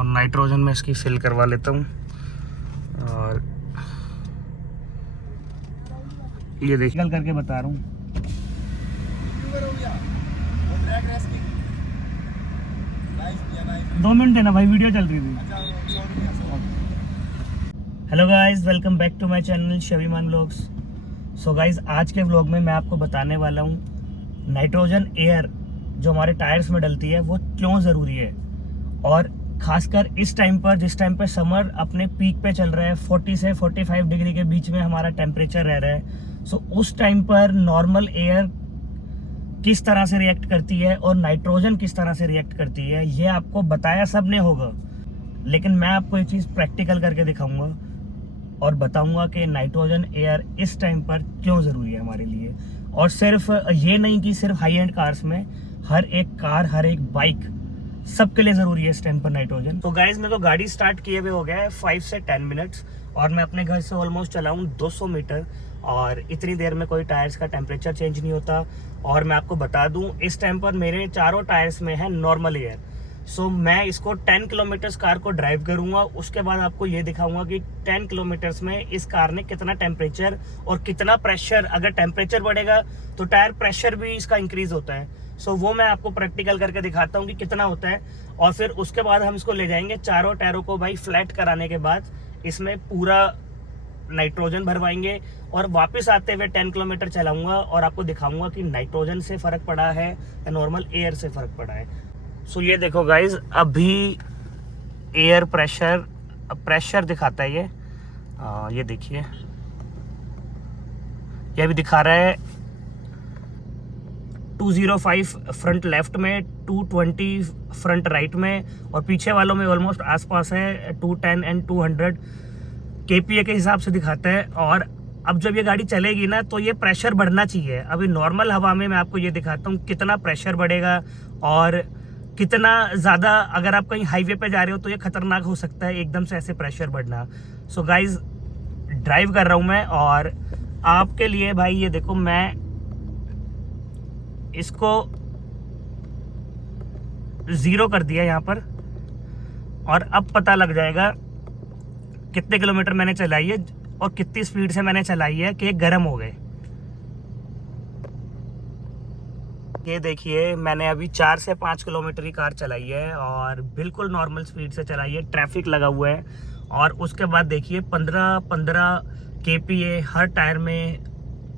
और नाइट्रोजन में इसकी फिल करवा लेता हूँ। और ये देखिए कल करके बता रहा हूँ। 2 मिनट देना भाई, वीडियो चल रही थी। Hello guys, welcome back to my channel Shaviman vlogs. So guys, आज के व्लॉग में मैं आपको बताने वाला हूँ नाइट्रोजन एयर जो हमारे टायर्स में डलती है वो क्यों ज़रूरी है। और ख़ासकर इस टाइम पर, जिस टाइम पर समर अपने पीक पे चल रहा है, 40 से 45 डिग्री के बीच में हमारा टेम्परेचर रह रहा है। सो उस टाइम पर नॉर्मल एयर किस तरह से रिएक्ट करती है और नाइट्रोजन किस तरह से रिएक्ट करती है, ये आपको बताया सब ने होगा, लेकिन मैं आपको ये चीज़ प्रैक्टिकल करके दिखाऊंगा और बताऊंगा कि नाइट्रोजन एयर इस टाइम पर क्यों ज़रूरी है हमारे लिए। और सिर्फ ये नहीं कि सिर्फ हाई एंड कार्स में, हर एक कार, हर एक बाइक, सबके लिए ज़रूरी है इस टाइम पर नाइट्रोजन। तो गाइज, मेरे को गाड़ी स्टार्ट किए हुए हो गया है 5 से 10 मिनट्स और मैं अपने घर से ऑलमोस्ट चलाऊँ 200 मीटर और इतनी देर में कोई टायर्स का टेम्परेचर चेंज नहीं होता। और मैं आपको बता दूं, इस टाइम पर मेरे चारों टायर्स में है नॉर्मल एयर। सो मैं इसको 10 किलोमीटर्स कार को ड्राइव करूंगा, उसके बाद आपको ये दिखाऊंगा कि 10 किलोमीटर्स में इस कार ने कितना टेम्परेचर और कितना प्रेशर, अगर टेम्परेचर बढ़ेगा तो टायर प्रेशर भी इसका इंक्रीज होता है। सो वो मैं आपको प्रैक्टिकल करके दिखाता हूँ कि कितना होता है। और फिर उसके बाद हम इसको ले जाएंगे चारों टायरों को भाई फ्लैट कराने के बाद इसमें पूरा नाइट्रोजन भरवाएंगे और वापस आते हुए 10 किलोमीटर चलाऊंगा और आपको दिखाऊंगा कि नाइट्रोजन से फ़र्क पड़ा है या नॉर्मल एयर से फ़र्क पड़ा है। सो ये देखो गाइज, अभी एयर प्रेशर दिखाता है ये देखिए, ये भी दिखा रहा है 205 फ्रंट लेफ्ट में, 220 फ्रंट राइट में और पीछे वालों में ऑलमोस्ट आसपास है 210 एंड 200 KPA के हिसाब से दिखाता है। और अब जब ये गाड़ी चलेगी ना तो ये प्रेशर बढ़ना चाहिए। अभी नॉर्मल हवा में मैं आपको ये दिखाता हूँ कितना प्रेशर बढ़ेगा और कितना ज़्यादा, अगर आप कहीं हाईवे पे जा रहे हो तो ये खतरनाक हो सकता है एकदम से ऐसे प्रेशर बढ़ना। सो गाइज, ड्राइव कर रहा हूँ मैं और आपके लिए भाई ये देखो, मैं इसको 0 कर दिया यहाँ पर और अब पता लग जाएगा कितने किलोमीटर मैंने चलाई है और कितनी स्पीड से मैंने चलाई है कि गर्म हो गए। ये देखिए, मैंने अभी 4 से 5 किलोमीटर की कार चलाई है और बिल्कुल नॉर्मल स्पीड से चलाई है, ट्रैफिक लगा हुआ है। और उसके बाद देखिए 15 KPA हर टायर में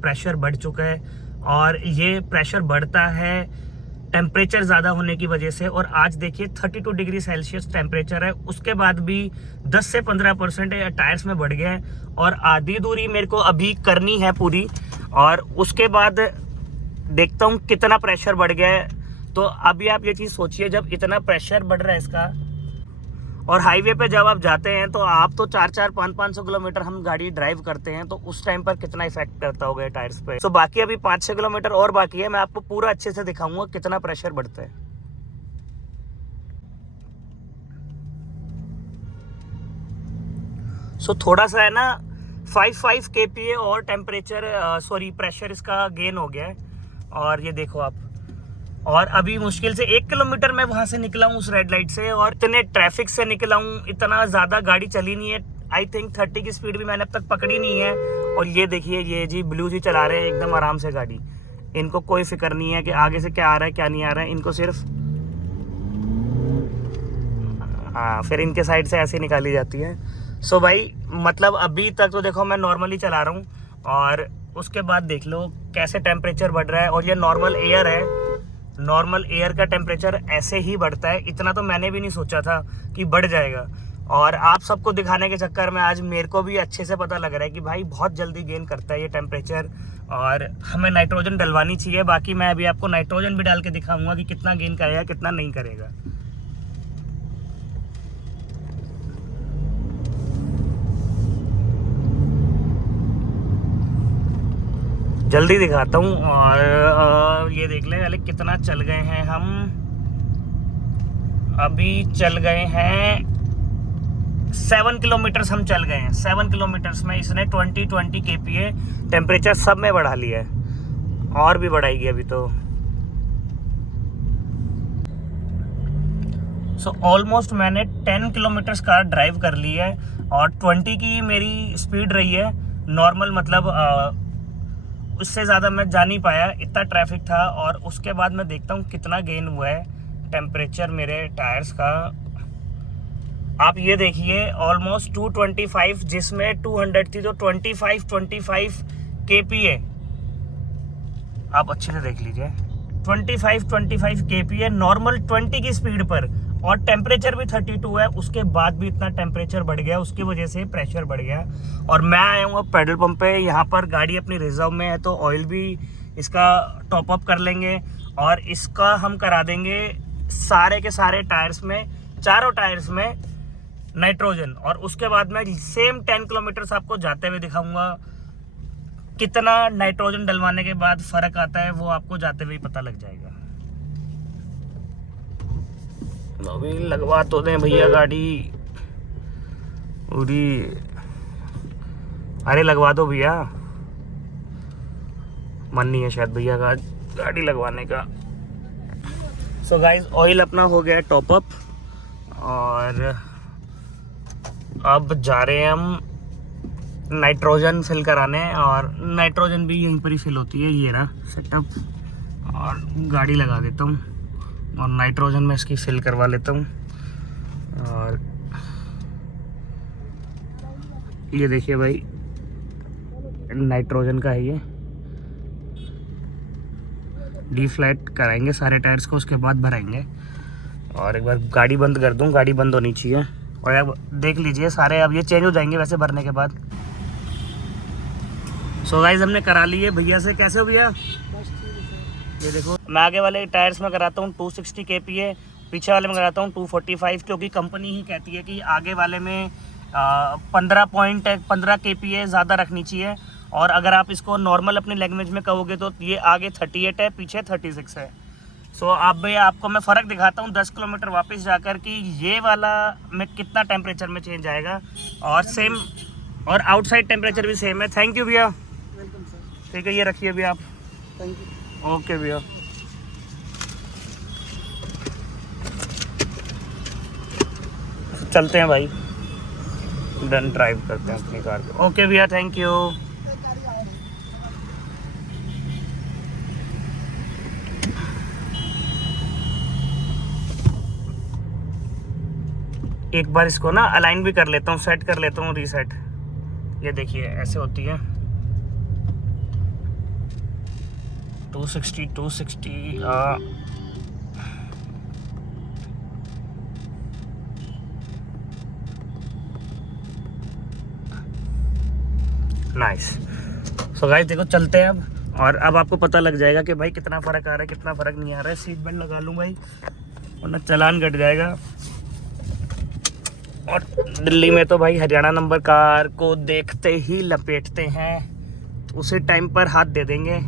प्रेशर बढ़ चुका है और ये प्रेशर बढ़ता है टेम्परेचर ज़्यादा होने की वजह से। और आज देखिए 32 डिग्री सेल्सियस टेम्परेचर है, उसके बाद भी 10 से 15% टायर्स में बढ़ गए हैं और आधी दूरी मेरे को अभी करनी है पूरी और उसके बाद देखता हूँ कितना प्रेशर बढ़ गया है। तो अभी आप ये चीज़ सोचिए, जब इतना प्रेशर बढ़ रहा है इसका और हाईवे पे जब आप जाते हैं तो आप तो 400 500 किलोमीटर हम गाड़ी ड्राइव करते हैं, तो उस टाइम पर कितना इफेक्ट करता होगा टायर्स पे। तो बाकी अभी 5-6 किलोमीटर और बाकी है, मैं आपको पूरा अच्छे से दिखाऊंगा कितना प्रेशर बढ़ता है। सो थोड़ा सा है ना 5 KPA और प्रेशर इसका गेन हो गया है। और ये देखो आप, और अभी मुश्किल से 1 किलोमीटर मैं वहाँ से निकला हूँ उस रेड लाइट से और इतने ट्रैफिक से निकला हूँ, इतना ज़्यादा गाड़ी चली नहीं है। आई थिंक 30 की स्पीड भी मैंने अब तक पकड़ी नहीं है। और ये देखिए, ये जी ब्लू जी चला रहे हैं एकदम आराम से गाड़ी, इनको कोई फिक्र नहीं है कि आगे से क्या आ रहा है क्या नहीं आ रहा है, इनको सिर्फ फिर इनके साइड से ऐसे निकाली जाती है। सो भाई, मतलब अभी तक तो देखो मैं नॉर्मली चला रहा हूँ और उसके बाद देख लो कैसे टेम्परेचर बढ़ रहा है। और ये नॉर्मल एयर है, नॉर्मल एयर का टेम्परेचर ऐसे ही बढ़ता है, इतना तो मैंने भी नहीं सोचा था कि बढ़ जाएगा। और आप सबको दिखाने के चक्कर में आज मेरे को भी अच्छे से पता लग रहा है कि भाई बहुत जल्दी गेन करता है ये टेम्परेचर और हमें नाइट्रोजन डलवानी चाहिए। बाकी मैं अभी आपको नाइट्रोजन भी डाल के दिखाऊंगा कि कितना गेन करेगा कितना नहीं करेगा। जल्दी दिखाता हूँ और ये देख लें पहले कितना चल गए हैं हम। अभी चल गए हैं 7 किलोमीटर्स हम चल गए हैं। 7 किलोमीटर्स में इसने 20 KPA टेम्परेचर सब में बढ़ा लिया है और भी बढ़ाएगी अभी तो। सो ऑलमोस्ट मैंने 10 किलोमीटर्स कार ड्राइव कर ली है और 20 की मेरी स्पीड रही है नॉर्मल, मतलब उससे ज़्यादा मैं जा नहीं पाया, इतना ट्रैफिक था। और उसके बाद मैं देखता हूँ कितना गेन हुआ है टेम्परेचर मेरे टायर्स का। आप ये देखिए ऑलमोस्ट 225, जिसमें 200 थी तो 25 kPa। आप अच्छे से देख लीजिए 25 kPa नॉर्मल 20 की स्पीड पर, और टेम्परेचर भी 32 है। उसके बाद भी इतना टेम्परेचर बढ़ गया, उसकी वजह से प्रेशर बढ़ गया। और मैं आया हूँ पेट्रोल पंप पे, यहाँ पर गाड़ी अपनी रिजर्व में है तो ऑयल भी इसका टॉप अप कर लेंगे और इसका हम करा देंगे सारे के सारे टायर्स में, चारों टायर्स में नाइट्रोजन। और उसके बाद मैं सेम 10 किलोमीटर्स आपको जाते हुए दिखाऊंगा। कितना नाइट्रोजन डलवाने के बाद फर्क आता है वो आपको जाते हुए पता लग जाएगा। अभी लगवा तो दें भैया गाड़ी पूरी, अरे लगवा दो भैया, मन नहीं है शायद भैया का गाड़ी लगवाने का। सो गाइस ऑयल अपना हो गया टॉप अप और अब जा रहे हैं हम नाइट्रोजन फिल कराने। और नाइट्रोजन भी यहीं पर ही फिल होती है, ये रहा सेटअप। और गाड़ी लगा देता हूँ और नाइट्रोजन में इसकी फिल करवा लेता हूँ। और ये देखिए भाई नाइट्रोजन का है ये। डी फ्लैट कराएंगे सारे टायर्स को, उसके बाद भराएंगे। और एक बार गाड़ी बंद कर दूँ, गाड़ी बंद होनी चाहिए। और अब देख लीजिए सारे अब ये चेंज हो जाएंगे वैसे भरने के बाद। सो गाइस हमने करा लिए भैया से। कैसे हो भैया? ये देखो मैं आगे वाले टायर्स में कराता हूँ 260 kPa, पीछे वाले में कराता हूँ 245, क्योंकि कंपनी ही कहती है कि आगे वाले में 15 kPa ज़्यादा रखनी चाहिए। और अगर आप इसको नॉर्मल अपनी लैंग्वेज में कहोगे तो ये आगे 38 है, पीछे 36 है। सो आपको मैं फ़र्क दिखाता हूँ 10 किलोमीटर वापस जाकर कि ये वाला में कितना टेम्परेचर में चेंज आएगा। और सेम और आउटसाइड टेम्परेचर भी सेम है। थैंक यू भैया। Welcome sir. ठीक है, ये रखिए भैया आप। Thank you. ओके भैया। चलते हैं भाई, डन ड्राइव करते हैं अपनी कार को। ओके भैया, थैंक यू। एक बार इसको ना अलाइन भी कर लेता हूँ, सेट कर लेता हूँ, रीसेट। ये देखिए ऐसे होती है 260 नाइस। सो गाइस देखो चलते हैं अब, और अब आपको पता लग जाएगा कि भाई कितना फ़र्क आ रहा है कितना फ़र्क नहीं आ रहा है। सीट बेल्ट लगा लूँ भाई वरना चालान कट जाएगा। और दिल्ली में तो भाई हरियाणा नंबर कार को देखते ही लपेटते हैं, तो उसी टाइम पर हाथ दे देंगे।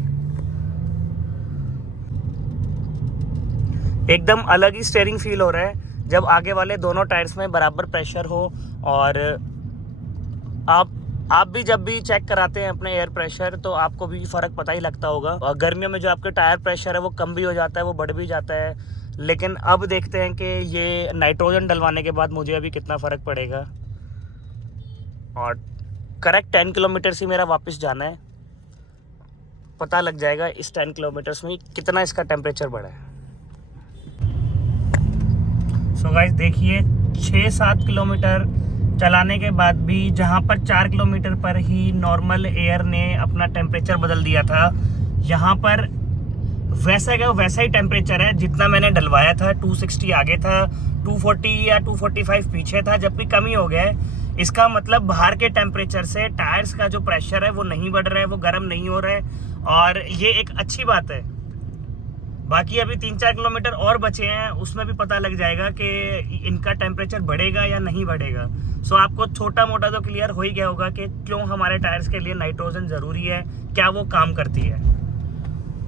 एकदम अलग ही स्टीयरिंग फील हो रहा है जब आगे वाले दोनों टायर्स में बराबर प्रेशर हो। और आप भी जब भी चेक कराते हैं अपने एयर प्रेशर तो आपको भी फ़र्क पता ही लगता होगा। और गर्मियों में जो आपके टायर प्रेशर है वो कम भी हो जाता है, वो बढ़ भी जाता है। लेकिन अब देखते हैं कि ये नाइट्रोजन डलवाने के बाद मुझे अभी कितना फ़र्क पड़ेगा। और करेक्ट 10 किलोमीटर्स ही मेरा वापस जाना है, पता लग जाएगा इस 10 किलोमीटर्स में कितना इसका टेम्परेचर बढ़ा है। सो गाइस देखिए 6-7 किलोमीटर चलाने के बाद भी, जहाँ पर 4 किलोमीटर पर ही नॉर्मल एयर ने अपना टेम्परेचर बदल दिया था, यहाँ पर वैसा का वैसा ही टेम्परेचर है जितना मैंने डलवाया था। 260 आगे था, 240 या 245 पीछे था, जबकि कमी हो गया है। इसका मतलब बाहर के टेम्परेचर से टायर्स का जो प्रेशर है वो नहीं बढ़ रहा है, वो गर्म नहीं हो रहा है, और ये एक अच्छी बात है। बाकी अभी 3-4 किलोमीटर और बचे हैं, उसमें भी पता लग जाएगा कि इनका टेम्परेचर बढ़ेगा या नहीं बढ़ेगा। सो आपको छोटा मोटा तो क्लियर हो ही गया होगा कि क्यों हमारे टायर्स के लिए नाइट्रोजन ज़रूरी है, क्या वो काम करती है।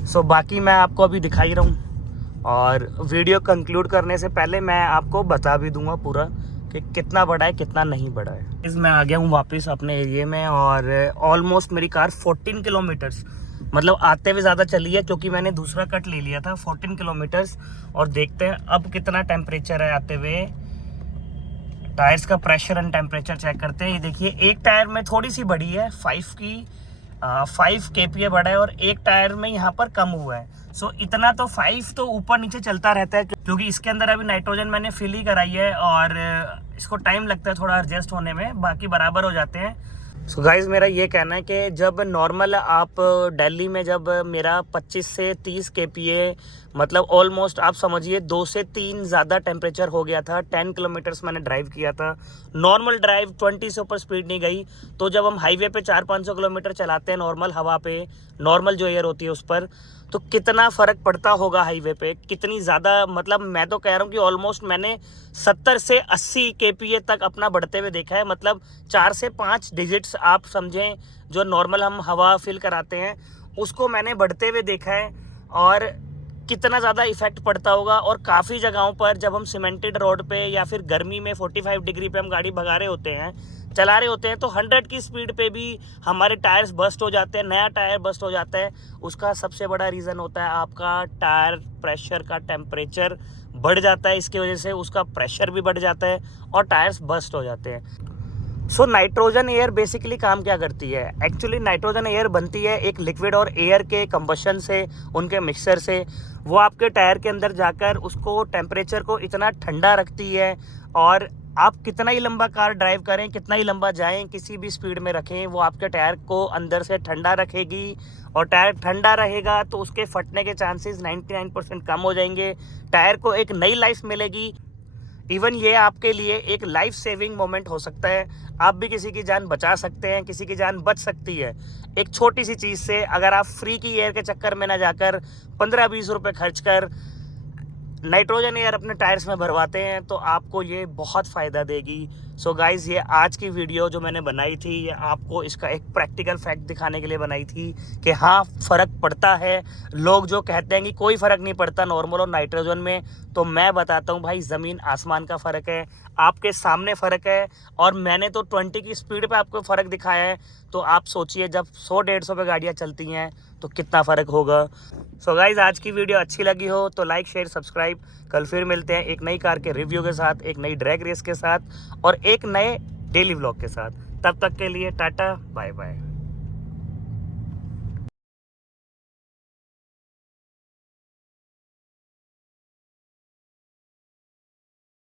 सो बाकी मैं आपको अभी दिखा ही रहा हूँ, और वीडियो कंक्लूड करने से पहले मैं आपको बता भी दूंगा पूरा कि कितना बड़ा है कितना नहीं बड़ा है। मैं आ गया हूँ वापस अपने एरिया में, और ऑलमोस्ट मेरी कार 14 किलोमीटर्स मतलब आते हुए ज़्यादा चली है क्योंकि मैंने दूसरा कट ले लिया था 14 किलोमीटर्स। और देखते हैं अब कितना टेम्परेचर है आते हुए। टायर्स का प्रेशर एंड टेम्परेचर चेक करते हैं। ये देखिए एक टायर में थोड़ी सी बड़ी है 5 kPa बढ़ा है और एक टायर में यहाँ पर कम हुआ है। सो इतना तो 5 तो ऊपर नीचे चलता रहता है क्योंकि इसके अंदर अभी नाइट्रोजन मैंने फिल ही कराई है और इसको टाइम लगता है थोड़ा एडजस्ट होने में, बाकी बराबर हो जाते हैं। सो गाइज़ मेरा ये कहना है कि जब नॉर्मल आप दिल्ली में जब मेरा 25 से 30 kPa मतलब ऑलमोस्ट आप समझिए 2 से 3 ज़्यादा टेम्परेचर हो गया था। 10 किलोमीटर्स मैंने ड्राइव किया था, नॉर्मल ड्राइव 20 से ऊपर स्पीड नहीं गई। तो जब हम हाईवे पे 400-500 किलोमीटर चलाते हैं नॉर्मल हवा पे, नॉर्मल जो एयर होती है उस पर, तो कितना फ़र्क पड़ता होगा हाईवे पे, कितनी ज़्यादा। मतलब मैं तो कह रहा हूँ कि ऑलमोस्ट मैंने 70 से 80 kPa तक अपना बढ़ते हुए देखा है। मतलब 4 से 5 डिजिट्स आप समझें, जो नॉर्मल हम हवा फिल कराते हैं उसको मैंने बढ़ते हुए देखा है और कितना ज़्यादा इफेक्ट पड़ता होगा। और काफ़ी जगहों पर जब हम सीमेंटेड रोड पे या फिर गर्मी में 45 डिग्री पे हम गाड़ी भगा रहे होते हैं, चला रहे होते हैं, तो 100 की स्पीड पे भी हमारे टायर्स बस्ट हो जाते हैं, नया टायर बस्ट हो जाता है। उसका सबसे बड़ा रीज़न होता है आपका टायर प्रेशर का टेम्परेचर बढ़ जाता है। इसकी वजह से उसका प्रेशर भी बढ़ जाता है और टायर्स बस्ट हो जाते हैं। सो नाइट्रोजन एयर बेसिकली काम क्या करती है? एक्चुअली नाइट्रोजन एयर बनती है एक लिक्विड और एयर के कंबशन से, उनके मिक्सचर से। वो आपके टायर के अंदर जाकर उसको टेम्परेचर को इतना ठंडा रखती है और आप कितना ही लंबा कार ड्राइव करें, कितना ही लंबा जाएं, किसी भी स्पीड में रखें, वो आपके टायर को अंदर से ठंडा रखेगी। और टायर ठंडा रहेगा तो उसके फटने के चांसेस 99% कम हो जाएंगे। टायर को एक नई लाइफ मिलेगी। इवन ये आपके लिए एक लाइफ सेविंग मोमेंट हो सकता है। आप भी किसी की जान बचा सकते हैं, किसी की जान बच सकती है एक छोटी सी चीज़ से। अगर आप फ्री की एयर के चक्कर में ना जाकर 15-20 रुपये खर्च कर नाइट्रोजन एयर अपने टायर्स में भरवाते हैं तो आपको ये बहुत फ़ायदा देगी। सो गाइज़ ये आज की वीडियो जो मैंने बनाई थी, ये आपको इसका एक प्रैक्टिकल फैक्ट दिखाने के लिए बनाई थी कि हाँ फ़र्क पड़ता है। लोग जो कहते हैं कि कोई फ़र्क नहीं पड़ता नॉर्मल और नाइट्रोजन में, तो मैं बताता हूँ भाई ज़मीन आसमान का फ़र्क है, आपके सामने फ़र्क है। और मैंने तो 20 की स्पीड पे आपको फ़र्क दिखाया है, तो आप सोचिए जब 100-150 पे गाड़ियाँ चलती हैं तो कितना फ़र्क होगा। सो गाइज़ आज की वीडियो अच्छी लगी हो तो लाइक शेयर सब्सक्राइब। कल फिर मिलते हैं एक नई कार के रिव्यू के साथ, एक नई ड्रैग रेस के साथ और एक नए डेली व्लॉग के साथ। तब तक के लिए टाटा बाय बाय।